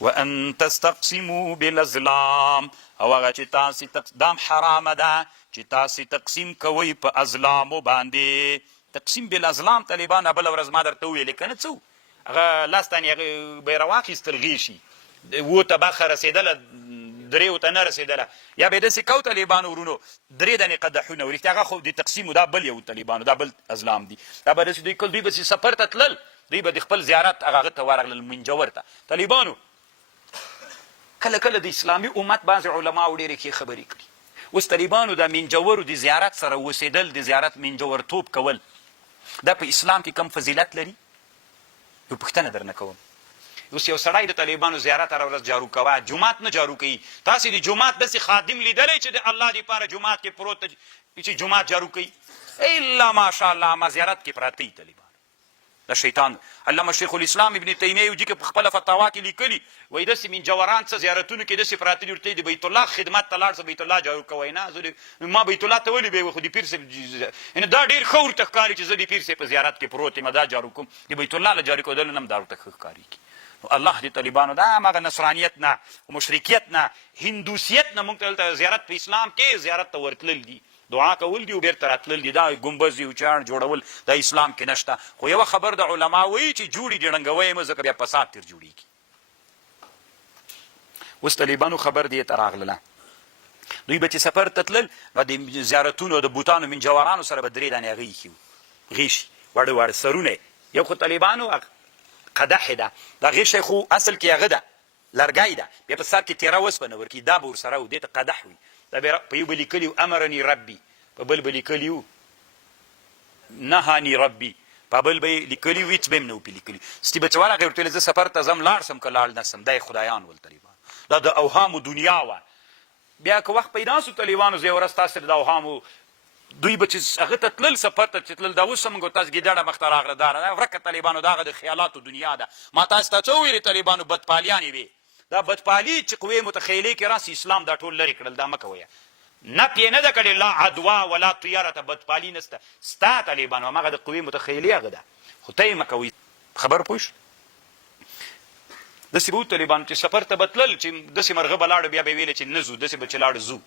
وان تستقسموا بالازلام او هغه چې تاسې دام حرامه ده چې تاسې تقسیم کوئ په ازلامو باندې. تقسیم بالازلام طالبان بله ورځ ما درته وویلې که نه څه هغه لاس تانې هغه به یې راواخیستل غیشي 7 ته برخه رسېدله 3 ته نه رسېدله یا به یې داسې کو طالبانو ورونو 3 دانې قدحونه ورېښتیا هغه خو د تقسیمو دا بل یو طالبانو دا بل ازلام دي دا به داسې دوی کل دوی به سفر ته تلل دوی به د خپل زیارت هغه ته ورغلل منجور ته. طالبانو کله کله د اسلامي امت بعضې علماو ډېرې ښې خبرې کړي. اوس طالبانو د منجورو د زیارت سره اوسېدل د زیارت منجورتوب کول دا په اسلام کې کم فضیلت لري؟ یو پوښتنه درنه کوم. اوس یو سړی د طالبانو زیارت هره ورځ جارو کوه جومات نه جارو کوي. تاسې د جومات داسې خادم لیدلی چې د الله دپاره جومات کې پروت دی چې جومات جارو کوي؟ الا ماشاءالله ما زیارت کې پراته طالبان د شیطان. علامه شیخ الاسلام ابن تیمیه یو جي کې په خپله فتاوا کې لیکلي وایي داسې منجوران څه زیارتونو کې داسې پراته دي ورته د بیت الله خدمت ته لاړ شه بیت الله جارو کوئ نه زه ما بیت الله ته ولې به یې خو د پیر صاحب یعنې دا ډېر ښه ورته ښکاري چې زه د پیر صاحب په زیارت کې پروت یم دا جارو کوم د بیت الله له جارو کېدلو نه هم دا ورته ښه ښکارېږي. الله د طالبانو دا هماغه نصرانیت نه مشرکیت نه هندوسیت نه موږ ته دلته زیارت په اسلام کې زیارت ته ورتلل دي دعا کول دي او بیرته راتلل دي دا ګمبز دي او چاڼ جوړول د اسلام کې نشته. خو یوه خبر د علما وایي چې جوړي دي ړنګوی یې مه ځکه بیا فساد تر جوړېږي. اوس طالبانو خبر دې ته راغلله دوی به چې سفر ته تلل نو د زیارتونو د بوتانو منجورانو سره به 3 دانې هغه ایښي وو غیشي واړه واړه سرونه یو خو طالبانو قدح ده دا غیشی خو اصل کې هغه ده لرګی ده بیا په سر کې تیره وسپنه ورکړي دا به ورسره و دې ته قدح وي دا بیا په یو به لیکلي و امرني ربي په بل به لیکلي و نهاني ربي په بل به یې لیکلي وي چې به یې نه و پې لیکلي ستي بچه والا هغې ورته ویل زه سفر ته ځم لاړ سم که لاړ نه سم دا یې خدایان ول طالبان دا د اوهامو دنیا وه. بیا که وخت پیدا سو طالبانو زه یې ورځ تاسو سره د اوهامو دوی به چې هغه ته تلل سفر ته چې تلل دا اوس هم تاسو ګیدړه مخته راغله دا ورکه طالبانو دا هغه د خیالاتو دنیا ده. ما تاسو ته څه وویلې طالبانو بدپالیانې وې دا بدپالي چې قوې متخیلې کې راسي اسلام دا ټول لرې کړل دا مه کوئ نفي یې نه ده کړې لا عدوا ولا طیارته بدپالي نسته ستا طالبانو هماغه د قوې متخیلې هغه ده خو ته یې مه کوئ خبر پوه شو. داسې به و طالبانو چې سفر ته به تلل چې داسې مرغه به لاړو بیا به یې ویلې چې نه ځو داسې به چې لاړو ځو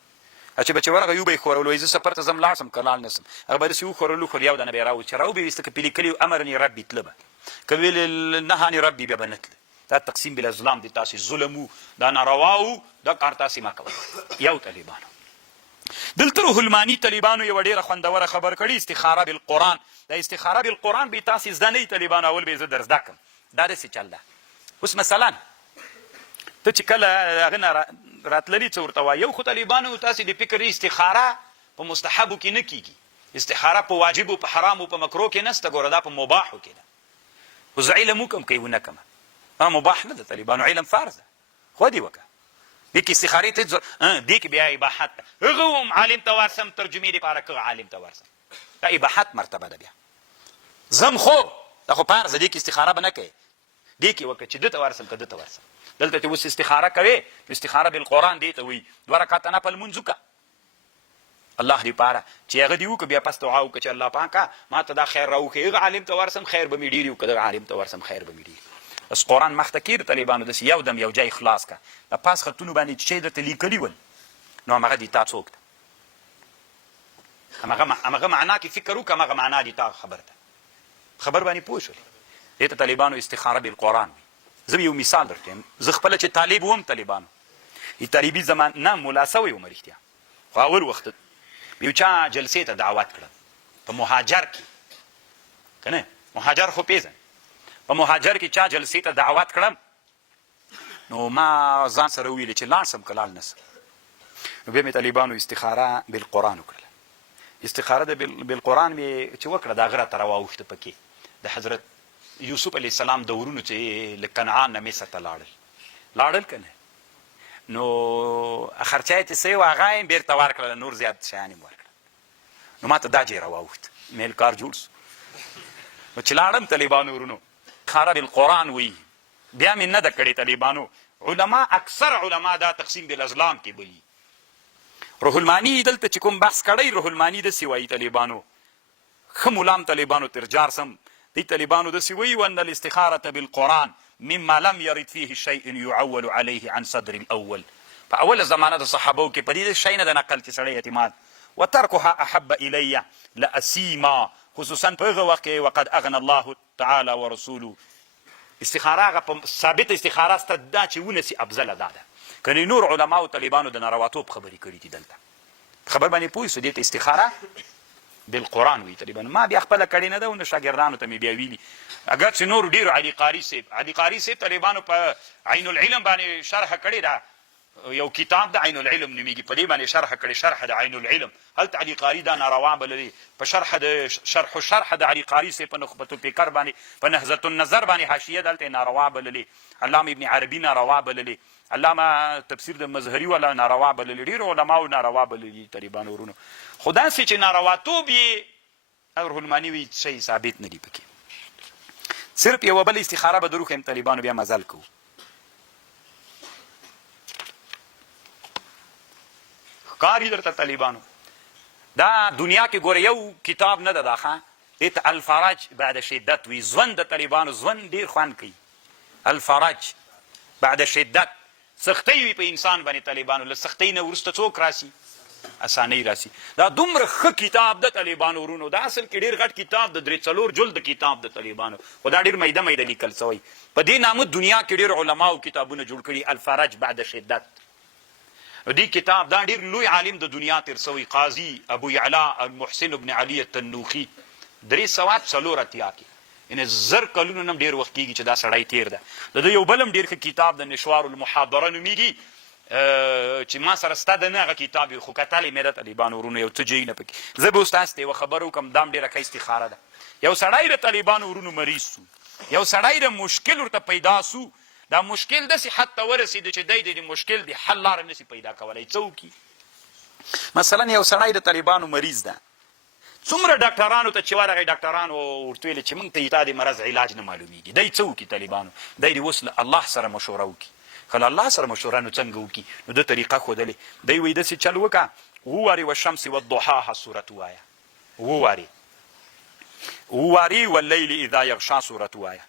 چې به چې ورغه یو به یې خورول وایي زه سفر ته ځم لاړ سم که لاړ نه سم هغه به داسې وخورل وخور یو دانه به یې راوست چې راو به یې ویسته که پې لیکلي امرني ربي تله به که ویلې نهاني ربي بیا به نه تله. دا تقسیم بالازلام دی تاسې ظلم و دا ناروا و دا کار تاسې مه کوئ یو طالبانو. دلته روح الماني طالبانو یوه ډېره خوندوره خبر کړي استخاره بالقرآن دا استخاره بالقرآن به تاسې زده نه وي طالبانو اول به یې زه در زده کړم دا داسې چل ده. اوس مثلا ته چې کله هغه نه راتللي څه ورته وایي یو خو طالبانو تاسې د فکر استخاره په مستحبو کې نه کیږي استخاره په واجبو په حرامو په مکرو کې نسته ګوره دا په مباحو کې ده خو زه علم وکړم که یې ونه کړمه مباح نه ده طالبانو علم فرض ده خو دې وکړه دې کې استخارې ته دې کې بیا اباحت ده هغه هم عالم ته ورسم ترجمې دپاره که عالم ته ورسم دا اباحت مرتبه ده بیا زم خو دا خو فرض ده دې کې استخاره به نه کوې دې کې وکړه چې ده ته ورسم که ده ته ورسم دلته چې اوس استخاره کوې استخاره بالقرآن دې ته وایي 2 رکعته نفل لمونځ وکړه الله دپاره چې هغه دې وکړه بیا پس دعا وکړه چې الله پاکه ما ته دا خیر راوښیې هغه عالم ته ورسم خیر به مې ډېر وي که دغه عالم ته ورسم خیر به مې ډېر بس قرآن مخته کېږي طالبانو داسې یو دم یو ځای خلاص کړه د پاس خطونو باندې چې شی درته لیکلي ول نو همغه دې تا څوک ده همغه معنا کې فکر وکړه همغه معنا دې تا خبر ده خبر باندې پوه شولې دې ته طالبانو استخاره بالقرآن وي. زه به یو مثال درته یم زه خپله چې طالب وم طالبانو طالبي زمان نه ملا سوی وم رښتیا خو اول وخت یو چا جلسې ته دعوت کړم په مهاجر کې که نه مهاجر خو پېژنې په مهاجر کې چا جلسې ته دعوت کړم نو ما ځان سره وویلې چې لاړ سم که لاړ نه سم نو بیا مې طالبانو استخاره بالقرآن وکړله استخاره د بالقرآن مې چې وکړه د هغه راته راواوښته پکې د حضرت یوسف علیه السلام دورونو چې له کنعان نه مصر ته لاړل که نه نو خرچه یې چې څه یې و هغه یې بېرته ورکړله نور زیات شیان یې ورکړل نو ما ته دا ځای راواوښت میل کار جوړ سو نو چې لاړم طالبانو ورونو استخاره بالقرآن وی بیا مې نه ده کړې طالبانو علما اکثر علما دا تقسیم بالازلام کې بولي روح الماني دلته چې کوم بحث کړی روح الماني داسې وایي طالبانو ښه ملام طالبانو تر جار سم دی طالبانو داسې وایي وان الاستخاره بالقرآن مما لم يرد فيه شيء يعول عليه عن صدر الاول. په اوله زمانه د صحابو کې په دې شی نه د نقل چې سړی اعتماد وترکها احب الی لاسیما، خصوصا په هغه وخت کې وقد اغنى الله تعالی ورسوله. استخاره هغه ثابت استخاره ست دا چې ونسی افضل ده کني نور علما او طالبانو د نارواتوب خبرې کړې دي دلته خبر باندې پوي سو دې استخاره بالقران وی تقریبا ما بیا خپل کړي نه ده او شاګردانو ته مې بیا ویلي اگر چې نور ډیر علي قاری صاحب طالبانو په عین العلم باندې شرح کړی ده یو کتاب د عین العلم نومیږي په دې باندې شرح کړي شرح د عین العلم هلته علي قاری دا ناروا بللي په شرح د علي قاری صاحب په نخبه الفکر باندې په نهضه النظر باندې حاشیه دلته ناروا بللي علامه ابن عربي ناروا بللي علامه تفسیر د مظهری ولا ناروا بللي ډیر علماء ناروا بللي طالبان ورونو خدا سي چې نارواتوب یې او علماني وي شي ثابت نه دی پکې صرف یو بل استخاره به دروخ هم طالبانو بیا مزل کو کاری درته طالبانو دا دنیا کې ګوره یو کتاب نه ده داخه دته الفرج بعد شدت وی ځوان د طالبانو ځوان ډیر خوان کوي الفرج بعد شدت سختي وي په انسان باندې طالبانو له سختي نه ورسته څوک راسي اساني راسي دا دومره ښه کتاب د طالبانو ورونو دا اصل کې ډیر غټ کتاب د درې څلور جلد کتاب د طالبانو خدا ډیر میده لیکل شوی په دې نامه دنیا کې ډیر علما او کتابونه جوړ کړي الفرج بعد شدت دې کتاب دا ډیر لوی عالم د دنیا تیر شوی قاضي ابو یعلا المحسن ابن علي التنوخي 304 کې ان زر کلونو نم ډیر وخت کېږي چې دا سړی تیر ده د یو بلم ډیر ښه کتاب د نشوار المحاضره نومیږي چې ما سره ستا د نه هغه کتاب خو کتلی مې د طالبانو ورونو یو څه جی نه پکې زه به اوس تاسو ته یوه خبره وکړم دام ډېره ښه استخاره ده یو سړی د طالبانو ورونو مریض سو یو سړی د مشکل ورته پیدا سو دا مشکل داسې حد ته ورسېده چې دی د مشکل د حل لاره نسي پیدا کولی څه وکړي مثلا یو سړی د طالبانو مریض ده څومره ډاکټرانو ته چې ورغی ډاکټرانو ورته ویلې چې موږ ته تا د مرض علاج نه معلومیږي دی څه وکړي طالبانو دی دې اوس الله سره مشوره وکړي که الله سره مشوره نو څنګه وکړي نو د طریقه ښودلې دی وایي داسې چل وکړه وواري والشمس والضحاها سورت ووایه وواري واللیل اذا یغشا سورت ووایه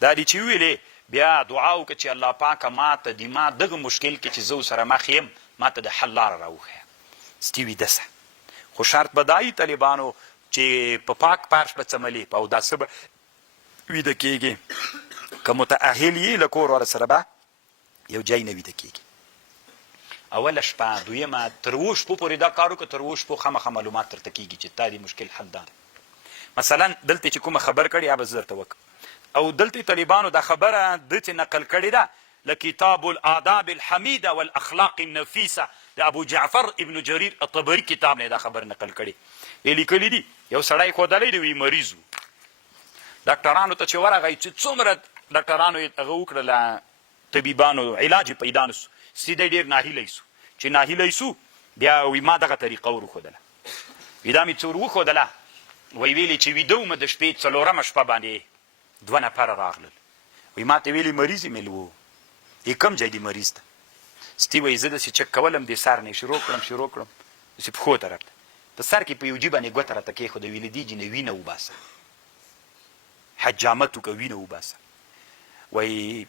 دا دې چې ویلې بیا دعا وکړه چې الله پاکه ما ته ما دغه مشکل کې چې زه سره مخ یم ما ته د حل لاره راوښیه ستې وي دسه خو شرط به دا وي طالبانو چې په پاک پارش به څملې په اوداسه به ویده کېږي که متأهل یې له کور ورسره به یو ځای نه ویده کېږي اوله شپه دویمه تر اووه شپو پورې دا کار وکړه تر اووه شپو خامخا معلومات درته کېږي چې تا دې مشکل حل دا ده مثلا دلته چې کومه خبر کړې هغه به زه درته وکړم او دلته طالبانو دا خبره ده چې نقل کړې ده له کتاب الآداب الحمیده والاخلاق النفیسه د ابو جعفر ابن جریر الطبري کتاب نه دا خبر نقل کړي لیکلي دي یو سړی ښودلی دی وی مریض و ډاکټرانو ته چې ورغی چې څومره ډاکټرانو یې هغه وکړله طبیبانو علاج یې پیدا نه سو سیده ډېر ناهیلی سو چې ناهیلی سو بیا وی ما دغه طریقه ور وښودله وی دا مې څه ور وښودله وی ویلې چې ویده ومه د شپې څلورمه شپه باندې 2 نفره راغلل وی ما ته ویلې مریض یې مې و کوم ځای دی مریض ته ستی وایي زه داسې چک کولم دې سر نه شروع کړم داسې پښو طرف ته په سر کې په یو جي باندې ګوته راته کېښوده ویلې دې جینې وینه وباسه حجامت وکړه وینه وباسه وایي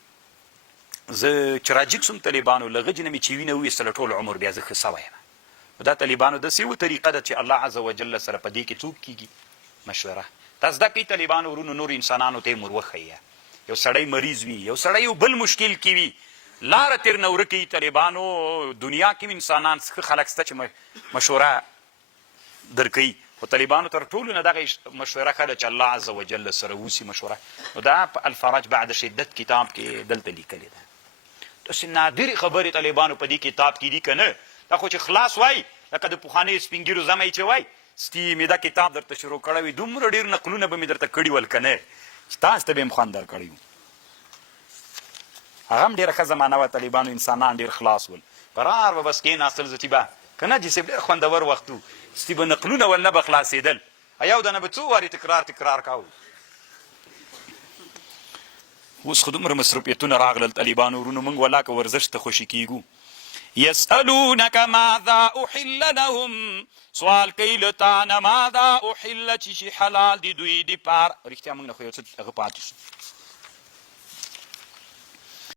زه چې راجګ سوم طالبانو له غجې نه مې چې وینه وویستله ټول عمر بیا زه ښه سوی یم دا طالبانو داسې یوه طریقه ده چې الله عز وجل سره په دې کې څوک کېږي مشوره تاسو دا کوي طالبانو ورونو نور انسانانو ته یې ور وښیه یو سړی مریض وي یو سړی یو بل مشکل کې وي لاره تېر نه ورکوي طالبانو دنیا کې انسانان ښه خلک شته چې مشوره درکوي خو طالبانو تر ټولو نه دغه مشوره ښه ده چې الله عز وجل سره وسي مشوره نو دا په الفرج بعد شدت کتاب کې دلته لیکلې ده داسې نادرې خبرې طالبانو په دې کتاب کې دي که نه دا خو چې خلاص وای لکه د پخوانیو سپین ږیرو زمی چې وای ستی مې دا کتاب درته شروع کړی وي دومره ډېر نقلونه به مې درته کړي ول که نه چې تاسو ته به یې خوند درکړی وو هغه هم ډېره ښه زمانه وه طالبانو انسانان ډېر خلاص ول قرار به بس کېناستل زتي به که نه جیسې ډېر خوندور وخت و ستي به نقلونه ول نه به خلاصېدل یو دانه به څو وارې تکرار کاوه اوس خو دومره مصروفیتونه راغلل طالبانو ورونو موږ ولا که ورزش ته خوشي کېږو یسألونک ماذا احل لهم سوال کوي له تا نه ماذا احل چې شي حلال دي دوی دپاره رښتیا موږ نه خو یو څه هغه پاتې شو